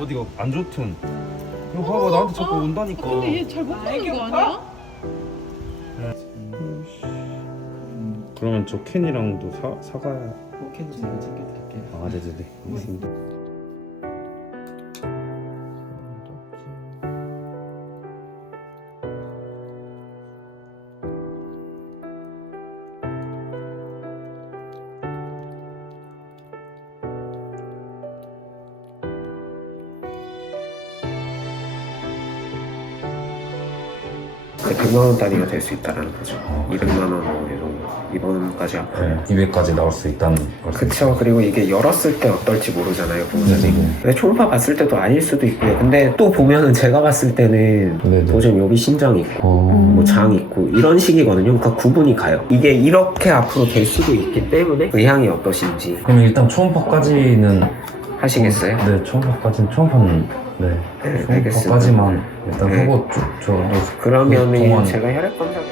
어디가 안 좋든. 이거 봐봐 나한테 자꾸 온다니까. 근데 얘 잘 못 가는 거 아니야? 그러면 저 캔이랑도 사가야. 캔도 제가 챙겨드릴게요. 아 네네네 알겠습니다. 네, 100만 원 단위가 될 수 있다는 거죠. 200만 원 정도 입원까지 하고. 200까지 나올 수 있다는 걸. 그쵸. 그리고 이게 열었을 때 어떨지 모르잖아요. 보면은. 네네. 근데 초음파 봤을 때도 아닐 수도 있고요. 근데 또 보면은 제가 봤을 때는 네네. 도저히 여기 심장 있고 뭐 장 있고 이런 식이거든요. 그러니까 구분이 가요. 이게 이렇게 앞으로 될 수도 있기 때문에 의향이 어떠신지 그럼 일단 초음파까지는 하시겠어요? 네 초음파까지는 초음파는 네 네, 초음파까지만 일단 네. 하고 저도 그러면은 동안 제가 혈액 검사를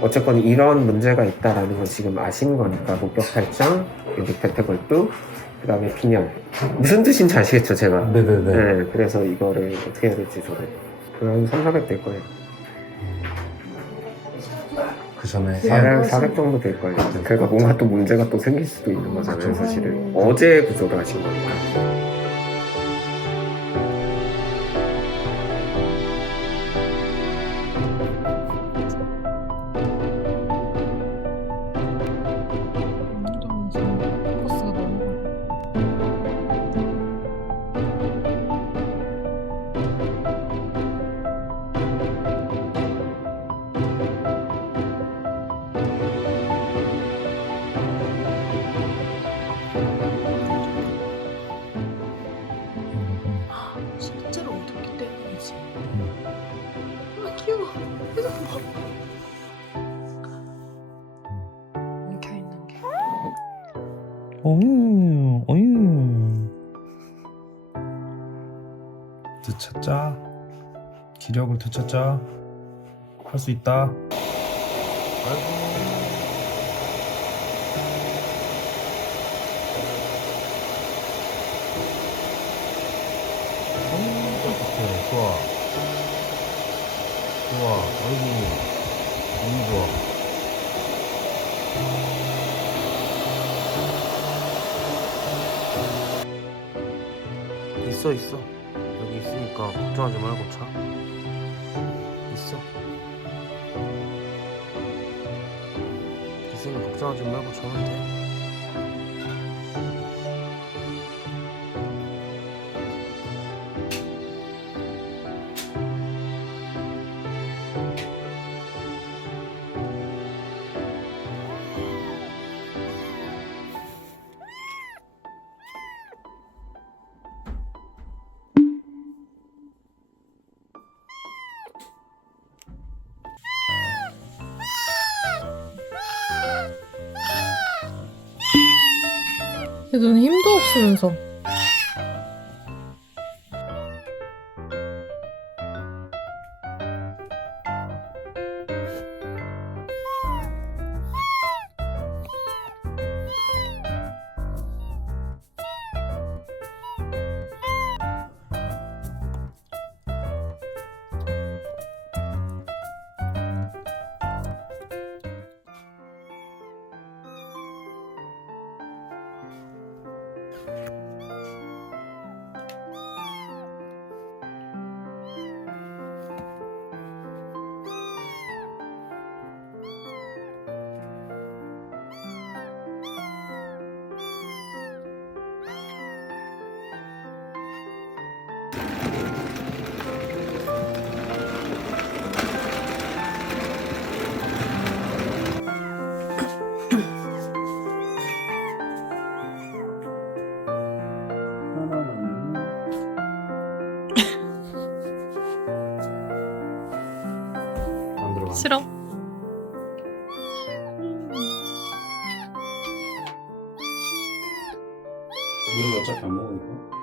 어쨌건 이런 문제가 있다라는 걸 지금 아신 거니까 목벽팔짱, 여기 배태골두, 그 다음에 빈혈 무슨 뜻인지 아시겠죠 제가? 네네네. 네, 그래서 이거를 어떻게 해야 될지 저도 한 3,400 될 거예요. 그 전에 400 정도 될 거예요. 그러니까 뭔가 또 문제가 또 생길 수도 있는 거잖아요 사실은. 어제 구조를 하신 거니까. 코스가 너무 실제로 어떻게 때문이지? 아 귀여워. 이거 봐. 엉켜있는 게. 어유 되찾자. 기력을 되찾자. 할 수 있다. 아이고. 깨끗해. 좋아. 좋아. 아이고. 너무 좋아. 있어 있어. 여기 있으니까 걱정하지 말고 자. 있어. 있으니까 걱정하지 말고 자면 돼. 얘는 힘도 없으면서. 싫어. 이건 어차피 안 먹으니까.